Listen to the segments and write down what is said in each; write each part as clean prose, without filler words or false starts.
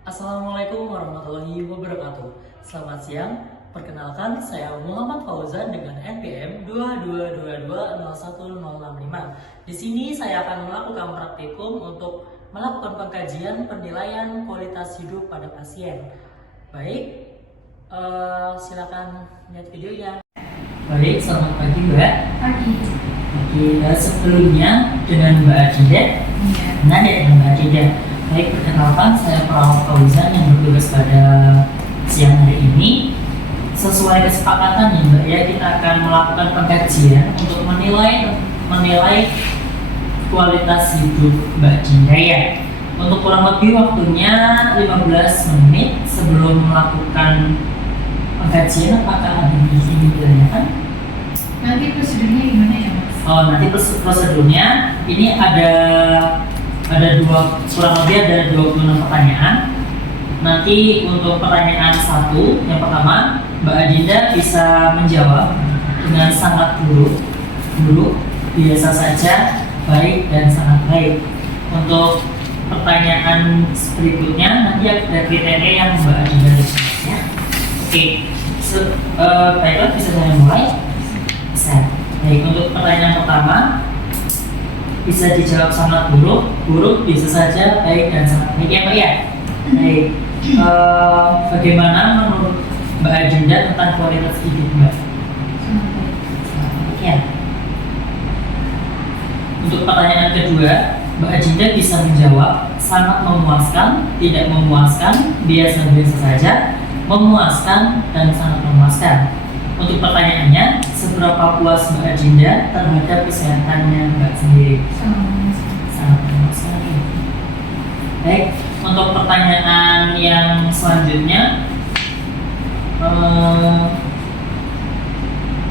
Assalamualaikum warahmatullahi wabarakatuh. Selamat siang. Perkenalkan, saya Muhammad Fauzan dengan NPM 22220165. Di sini saya akan melakukan praktikum untuk melakukan pengkajian penilaian kualitas hidup pada pasien. Baik, silakan lihat videonya. Baik, selamat pagi Mbak. Pagi. Oke, sebelumnya dengan Mbak Adinda. Nah, dengan Mbak Adinda. Baik, perkenalkan saya Muhammad Fauzan yang bertugas pada siang hari ini. Sesuai kesepakatan nih Mbak ya, kita akan melakukan pengkajian untuk menilai kualitas hidup Mbak Dinda ya. Untuk kurang lebih waktunya 15 menit sebelum melakukan pengkajian. Apakah ada di sini ditanyakan? Nanti prosedurnya gimana ya Mas? Oh, nanti prosedurnya ini ada kurang lebih ada 26 pertanyaan. Nanti untuk pertanyaan 1, yang pertama, Mbak Adinda bisa menjawab dengan sangat buruk, biasa saja, baik, dan sangat baik. Untuk pertanyaan berikutnya, nanti ada kriteria yang Mbak Adinda tulis ya. Oke, baiklah, bisa saya mulai? Bisa. Baik, untuk pertanyaan pertama, bisa dijawab sangat buruk, bisa saja, baik, dan sangat baik ya Mbak ya. Baik, bagaimana menurut Mbak Adinda tentang kualitas hidup Mbak? Sangat baik ya. Untuk pertanyaan kedua, Mbak Adinda bisa menjawab sangat memuaskan, tidak memuaskan, biasa-biasa saja, memuaskan, dan sangat memuaskan. Untuk pertanyaannya, seberapa puas Mbak Adinda terhadap kesehatannya Mbak sendiri? Sangat memuaskan. Baik, untuk pertanyaan yang selanjutnya,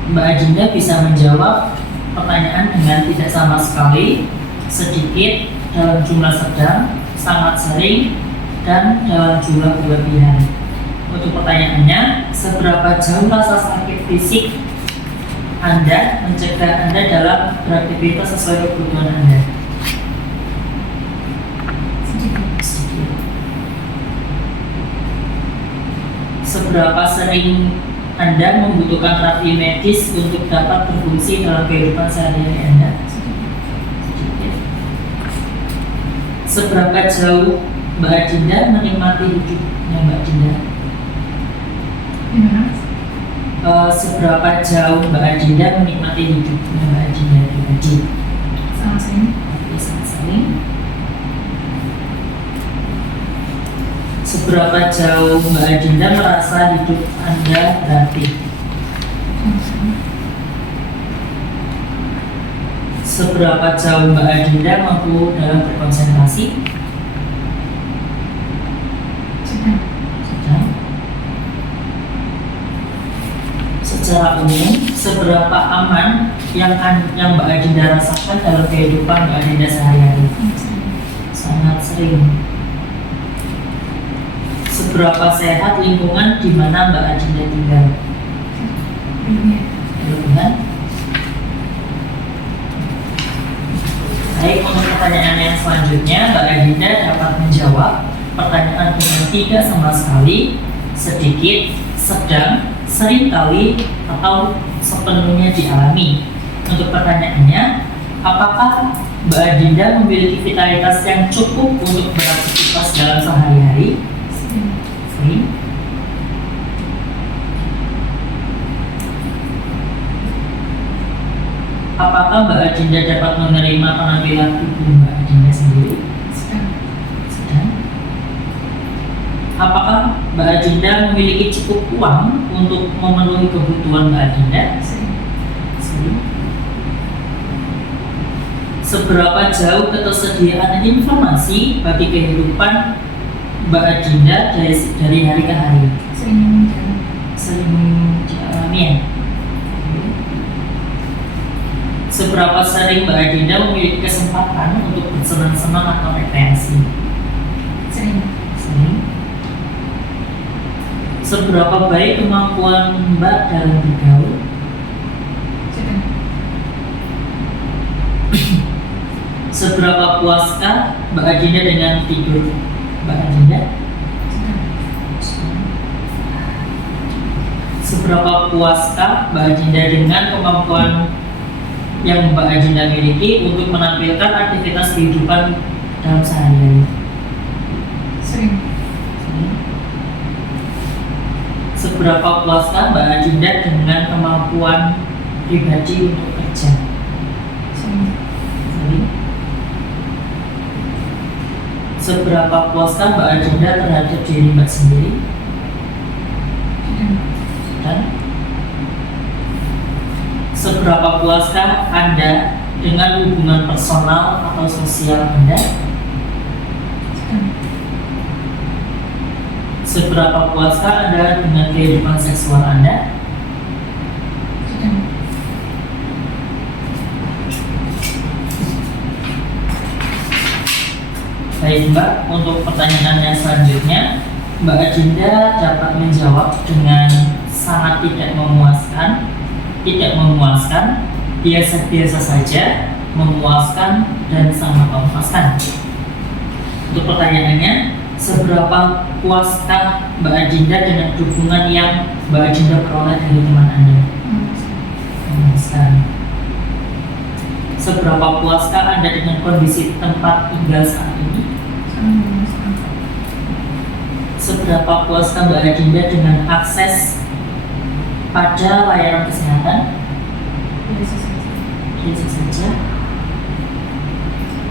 Mbak Adinda bisa menjawab pertanyaan dengan tidak sama sekali, sedikit, dalam jumlah sedang, sangat sering, dan dalam jumlah berlebihan. Untuk pertanyaannya, seberapa jauh rasa sakit fisik Anda mencegah Anda dalam beraktivitas sesuai kebutuhan Anda? Sedikit. Seberapa sering Anda membutuhkan terapi medis untuk dapat berfungsi dalam kehidupan sehari-hari Anda? Sedikit. Seberapa jauh Mbak Adinda menikmati hidupnya Mbak Adinda? Gimana? Seberapa jauh Mbak Adinda menikmati hidupnya Mbak Adinda pribadi? Sangat sering. Sangat sering. Seberapa jauh Mbak Adinda merasa hidup Anda berarti? Seberapa jauh Mbak Adinda mampu dalam berkonsentrasi? Sedang. Secara umum, seberapa aman yang Mbak Adinda rasakan dalam kehidupan Mbak Adinda sehari-hari? Sangat sering. Seberapa sehat lingkungan di mana Mbak Adinda tinggal? Berlebihan. Baik, untuk pertanyaan yang selanjutnya, Mbak Adinda dapat menjawab pertanyaan dengan tidak sama sekali, sedikit, sedang, seringkali, atau sepenuhnya dialami. Untuk pertanyaannya, apakah Mbak Adinda memiliki vitalitas yang cukup untuk beraktivitas dalam sehari-hari? Sering. Apakah Mbak Adinda dapat menerima penampilan tubuh Mbak Adinda sendiri? Sedang. Apakah Mbak Adinda memiliki cukup uang untuk memenuhi kebutuhan Mbak Adinda? Sering. Seberapa jauh ketersediaan informasi bagi kehidupan Mbak Adinda dari hari ke hari? Sering dialami ya? Seberapa sering Mbak Adinda memiliki kesempatan untuk bersenang-senang atau rekreasi? Sering. Seberapa baik kemampuan Mbak dalam bergaul? Sedang. Seberapa puaskah Mbak Adinda dengan tidur Mbak Adinda? Seberapa puaskah Mbak Adinda dengan kemampuan yang Mbak Adinda miliki untuk menampilkan aktivitas kehidupan dalam sehari-hari? Sering. Seberapa puaskah Mbak Adinda dengan kemampuan pribadi untuk kerja? Sering. Sering. Seberapa puaskah Mbak Adinda terhadap diri Mbak sendiri? Sedang. Dan seberapa puaskah Anda dengan hubungan personal atau sosial Anda? Sedang. Seberapa puaskah Anda dengan kehidupan seksual Anda? Sedang. Baik Mbak, untuk pertanyaannya selanjutnya, Mbak Adinda dapat menjawab dengan sangat tidak memuaskan, biasa-biasa saja, memuaskan, dan sangat memuaskan. Untuk pertanyaannya, seberapa puaskah Mbak Adinda dengan dukungan yang Mbak Adinda peroleh dari teman Anda? Memuaskan. Seberapa puaskah Anda dengan kondisi tempat tinggal saat ini? Sangat memuaskan. Seberapa puaskah Mbak Adinda dengan akses pada layanan kesehatan? Biasa saja. Biasa saja.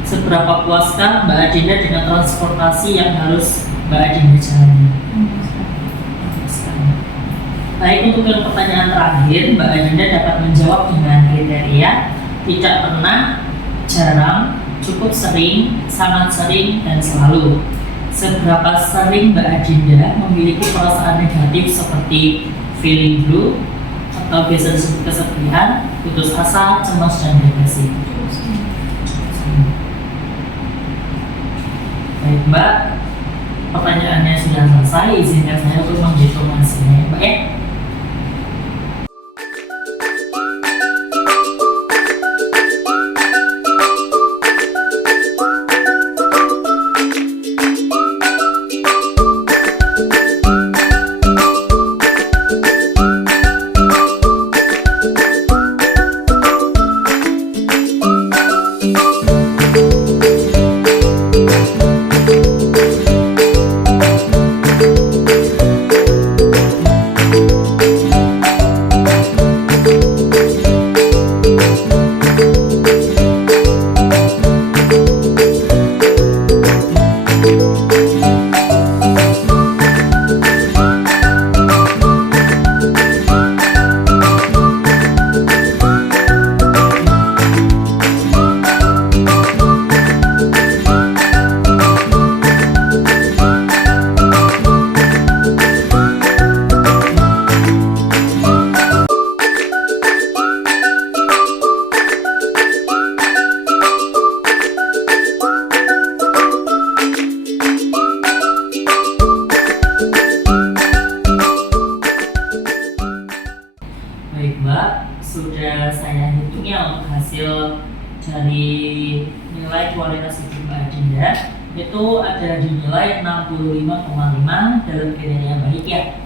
Seberapa puaskah Mbak Adinda dengan transportasi yang harus Mbak Adinda jalani? Memuaskan. Baik, untuk yang pertanyaan terakhir, Mbak Adinda dapat menjawab dengan kriteria tidak pernah, jarang, cukup sering, sangat sering, dan selalu. Seberapa sering Mbak Adinda memiliki perasaan negatif seperti feeling blue atau biasa disebut kesepian, putus asa, cemas, dan depresi? Baik Mbak, pertanyaannya sudah selesai. Izinkan saya untuk menghitung hasilnya ya Mbak ya. Baik Mbak, sudah saya hitung ya untuk hasil dari nilai kualitas hidup Mbak Adinda. Itu ada di nilai 65,5 dalam kriteria baik ya.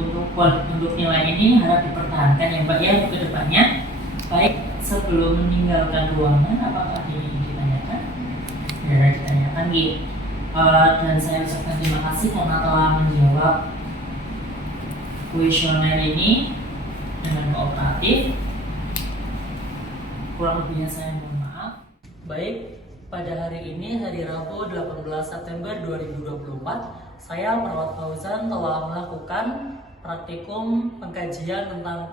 Untuk nilai ini harap dipertahankan ya Mbak ya ke depannya. Baik, sebelum meninggalkan ruangan, apakah ini ditanyakan? Ya, ditanyakan gitu. Dan saya ucapkan terima kasih karena telah menjawab kuesioner ini dengan kooperatif. Kurang lebihnya saya mohon maaf. Baik, pada hari ini hari Rabu 18 September 2024, saya Perawat Fauzan telah melakukan praktikum pengkajian tentang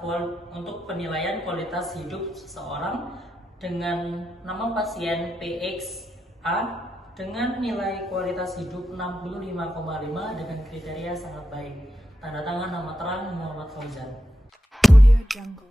untuk penilaian kualitas hidup seseorang dengan nama pasien PXA dengan nilai kualitas hidup 65,5 dengan kriteria sangat baik. Tanda tangan nama terang Muhammad Fauzan. Audio Jungle.